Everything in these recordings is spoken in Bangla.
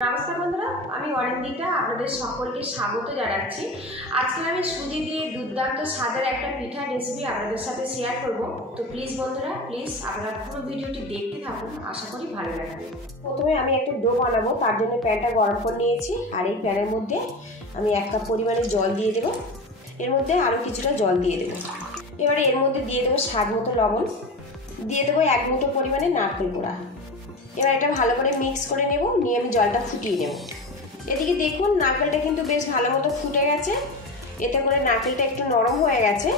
নমস্কার বন্ধুরা, আমি অরিন্দিতা আপনাদের সকলকে স্বাগত জানাচ্ছি। আজকে আমি সুজি দিয়ে দুর্দান্ত স্বাদের একটা পিঠার রেসিপি আপনাদের সাথে শেয়ার করব। তো প্লিজ বন্ধুরা, প্লিজ আপনারা পুরো ভিডিওটি দেখতে থাকুন, আশা করি ভালো লাগবে। প্রথমে আমি একটা ডো বানাবো, তার জন্য প্যানটা গরম করে নিয়েছি। আর এই প্যানের মধ্যে আমি 1 কাপ পরিমাণে জল দিয়ে দেবো। এর মধ্যে আরও কিছুটা জল দিয়ে দেবো। এবারে এর মধ্যে দিয়ে দেবো স্বাদ মতো লবণ, দিয়ে দেবো 1 মুঠো পরিমাণে নারকেল কোড়া। এবার এটা ভালো করে মিক্স করে নেব, নিয়ে আমি জলটা ফুটিয়ে নেব। এদিকে দেখুন নারকেলটা কিন্তু বেশ ভালো মতো ফুটে গেছে, এতে করে নারকেলটা একটু নরম হয়ে গেছে।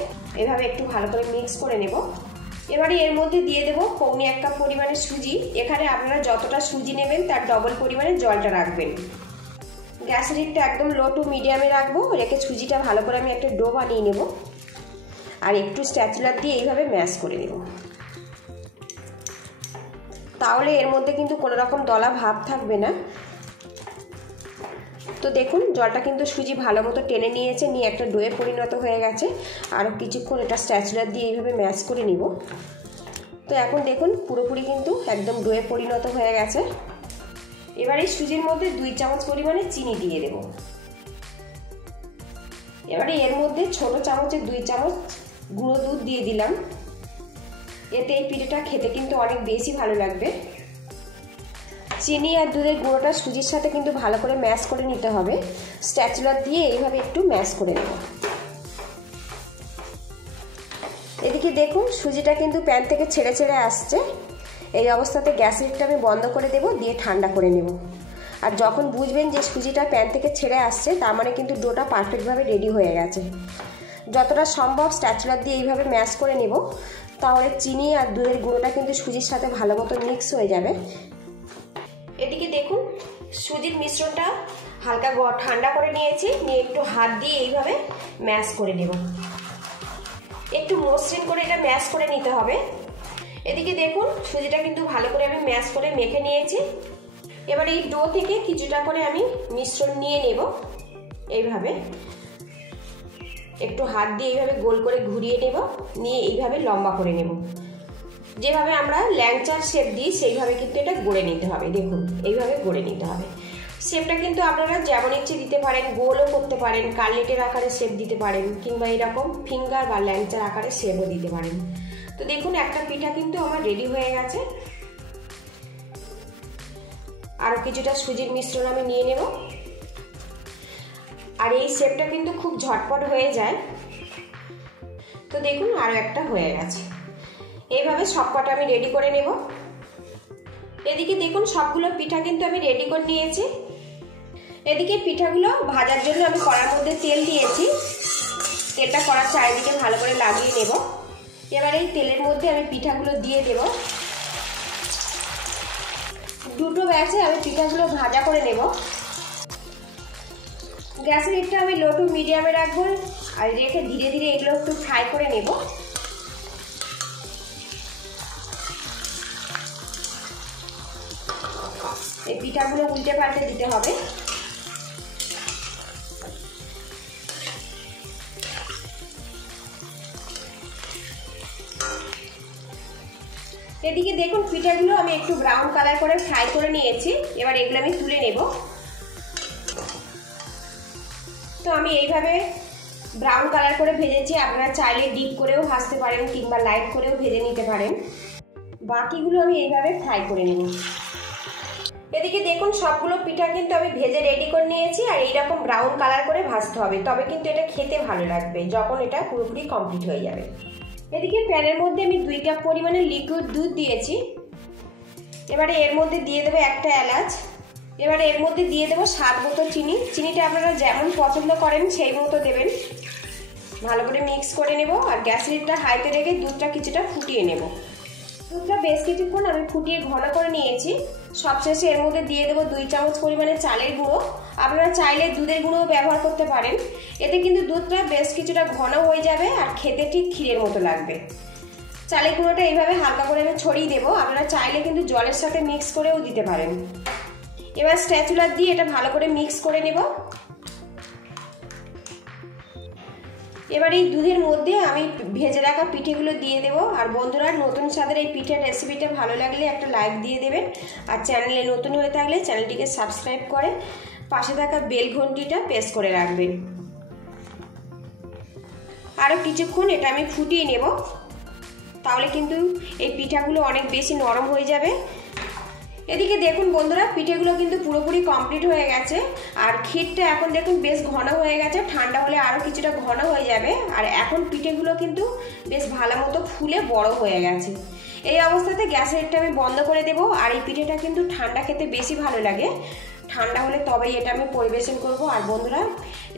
এভাবে একটু ভালো করে মিক্স করে নেব। এবারে এর মধ্যে দিয়ে দেবো 1 কাপ পরিমাণে সুজি। এখানে আপনারা যতটা সুজি নেবেন তার ডবল পরিমাণে জলটা রাখবেন। গ্যাসের হিটটা একদম লো টু মিডিয়ামে রাখবো, রেখে সুজিটা ভালো করে আমি একটা ডো বানিয়ে নেব। আর একটু স্প্যাচুলা দিয়ে এইভাবে ম্যাশ করে নেব, তাহলে এর মধ্যে কিন্তু কোনো রকম দলা ভাব থাকবে না। তো দেখুন জলটা কিন্তু সুজি ভালো মতো টেনে নিয়েছে, নিয়ে একটা ডোয়ে পরিণত হয়ে গেছে। আরও কিছুক্ষণ এটা স্প্যাচুলা দিয়ে এইভাবে ম্যাশ করে নিব। তো এখন দেখুন পুরোপুরি কিন্তু একদম ডোয়ে পরিণত হয়ে গেছে। এবার এই সুজির মধ্যে 2 চামচ পরিমাণে চিনি দিয়ে দেব। এবারে এর মধ্যে ছোট চামচে 2 চামচ গুঁড়ো দুধ দিয়ে দিলাম। এতে এই পিঠাটা খেতে কিন্তু অনেক বেশি ভালো লাগবে। চিনি আর দুধের গুঁড়োটা সুজির সাথে কিন্তু ভালো করে ম্যাশ করে নিতে হবে। স্প্যাচুলা দিয়ে এইভাবে একটু ম্যাশ করে নেব। এদিকে দেখুন সুজিটা কিন্তু প্যান থেকে ছেড়ে ছেড়ে আসছে। এই অবস্থাতে গ্যাসের হিটটা আমি বন্ধ করে দেব, দিয়ে ঠান্ডা করে নেব। আর যখন বুঝবেন যে সুজিটা প্যান থেকে ছেড়ে আসছে, তার মানে কিন্তু ডোটা পারফেক্টভাবে রেডি হয়ে গেছে। যতটা সম্ভব স্প্যাচুলা দিয়ে এইভাবে ম্যাশ করে নেব, তাহলে চিনি আর দুধের গুঁড়োটা কিন্তু সুজির সাথে ভালো মতো মিক্স হয়ে যাবে। এদিকে দেখুন সুজির মিশ্রণটা হালকা ঠান্ডা করে নিয়েছি, নিয়ে একটু হাত দিয়ে এইভাবে ম্যাশ করে নেব। একটু মসৃণ করে এটা ম্যাশ করে নিতে হবে। এদিকে দেখুন সুজিটা কিন্তু ভালো করে আমি ম্যাশ করে মেখে নিয়েছি। এবার এই ডো থেকে কিছুটা করে আমি মিশ্রণ নিয়ে নেব। এইভাবে একটু হাত দিয়ে এইভাবে গোল করে ঘুরিয়ে নেব, নিয়ে এইভাবে লম্বা করে নেব। যেভাবে আমরা ল্যাংচার শেপ দিই সেইভাবে কিন্তু এটা গড়ে নিতে হবে। দেখুন এইভাবে গড়ে নিতে হবে। শেপটা কিন্তু আপনারা যেমন ইচ্ছে দিতে পারেন, গোলও করতে পারেন, কাটলেটের আকারে শেপ দিতে পারেন, কিংবা এরকম ফিঙ্গার বা ল্যাংচার আকারে শেপও দিতে পারেন। তো দেখুন একটা পিঠা কিন্তু আমার রেডি হয়ে গেছে। আরও কিছুটা সুজির মিশ্রণ আমি নিয়ে নেব। আর এই শেপটা কিন্তু খুব ঝটপট হয়ে যায়। তো দেখুন আরও একটা হয়ে গেছে। এইভাবে সবকটা আমি রেডি করে নেব। এদিকে দেখুন সবগুলো পিঠা কিন্তু আমি রেডি করে নিয়েছি। এদিকে পিঠাগুলো ভাজার জন্য আমি কড়ার মধ্যে তেল দিয়েছি। তেলটা কড়ার চারিদিকে ভালো করে লাগিয়ে নেব। এবার এই তেলের মধ্যে আমি পিঠাগুলো দিয়ে দেব। দুটো ব্যাচে আমি পিঠাগুলো ভাজা করে নেব। গ্যাসের হিটটা আমি লো টু মিডিয়ামে রাখবো, আর রেখে ধীরে ধীরে এগুলো একটু ফ্রাই করে নেব। এই পিঠাগুলো উল্টে পাল্টে দিতে হবে। এদিকে দেখুন পিঠাগুলো আমি একটু ব্রাউন কালার করে ফ্রাই করে নিয়েছি। এবার এগুলো আমি তুলে নেব। তো আমি এইভাবে ব্রাউন কালার করে ভেজেছি। আপনারা চাইলে ডিপ করেও ভাজতে পারেন, কিংবা লাইট করেও ভেজে নিতে পারেন। বাকিগুলো আমি এইভাবে ফ্রাই করে নেব। এদিকে দেখুন সবগুলো পিঠা কিন্তু আমি ভেজে রেডি করে নিয়েছি। আর এইরকম ব্রাউন কালার করে ভাজতে হবে, তবে কিন্তু এটা খেতে ভালো লাগবে যখন এটা পুরোপুরি কমপ্লিট হয়ে যাবে। এদিকে প্যানের মধ্যে আমি 2 কাপ পরিমাণে লিকুইড দুধ দিয়েছি। এবারে এর মধ্যে দিয়ে দেবো একটা এলাচ। এবারে এর মধ্যে দিয়ে দেবো স্বাদ মতো চিনি। চিনিটা আপনারা যেমন পছন্দ করেন সেই মতো দেবেন। ভালো করে মিক্স করে নেব। আর গ্যাসের হিটটা হাইতে রেখে দুধটা কিছুটা ফুটিয়ে নেব। দুধটা বেশ কিছুক্ষণ আমি ফুটিয়ে ঘন করে নিয়েছি। সবশেষে এর মধ্যে দিয়ে দেবো 2 চামচ পরিমাণে চালের গুঁড়ো। আপনারা চাইলে দুধের গুঁড়োও ব্যবহার করতে পারেন। এতে কিন্তু দুধটা বেশ কিছুটা ঘন হয়ে যাবে, আর খেতে ঠিক ক্ষীরের মতো লাগবে। চালের গুঁড়োটা এইভাবে হালকা করে আমি ছড়িয়ে দেবো। আপনারা চাইলে কিন্তু জলের সাথে মিক্স করেও দিতে পারেন। এবার স্প্যাচুলা দিয়ে এটা ভালো করে মিক্স করে নেব। এবার এই দুধের মধ্যে আমি ভেজে রাখা পিঠেগুলো দিয়ে দেব। আর বন্ধুরা, নতুন স্বাদের এই পিঠের রেসিপিটা ভালো লাগলে একটা লাইক দিয়ে দেবেন, আর চ্যানেলে নতুন হয়ে থাকলে চ্যানেলটিকে সাবস্ক্রাইব করে পাশে থাকা বেল ঘন্টিটা প্রেস করে রাখবেন। আরও কিছুক্ষণ এটা আমি ফুটিয়ে নেব, তাহলে কিন্তু এই পিঠাগুলো অনেক বেশি নরম হয়ে যাবে। এদিকে দেখুন বন্ধুরা, পিঠেগুলো কিন্তু পুরোপুরি কমপ্লিট হয়ে গেছে। আর ক্ষীরটা এখন দেখুন বেশ ঘন হয়ে গেছে, ঠান্ডা হলে আরও কিছুটা ঘন হয়ে যাবে। আর এখন পিঠেগুলো কিন্তু বেশ ভালো মতো ফুলে বড় হয়ে গেছে। এই অবস্থাতে গ্যাসেরটা আমি বন্ধ করে দেব। আর এই পিঠেটা কিন্তু ঠান্ডা খেতে বেশি ভালো লাগে, ঠান্ডা হলে তবেই এটা আমি পরিবেশন করব। আর বন্ধুরা,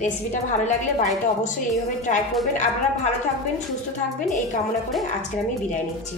রেসিপিটা ভালো লাগলে বাড়িতে অবশ্যই এইভাবে ট্রাই করবেন। আপনারা ভালো থাকবেন, সুস্থ থাকবেন এই কামনা করে আজকে আমি বিদায় নিচ্ছি।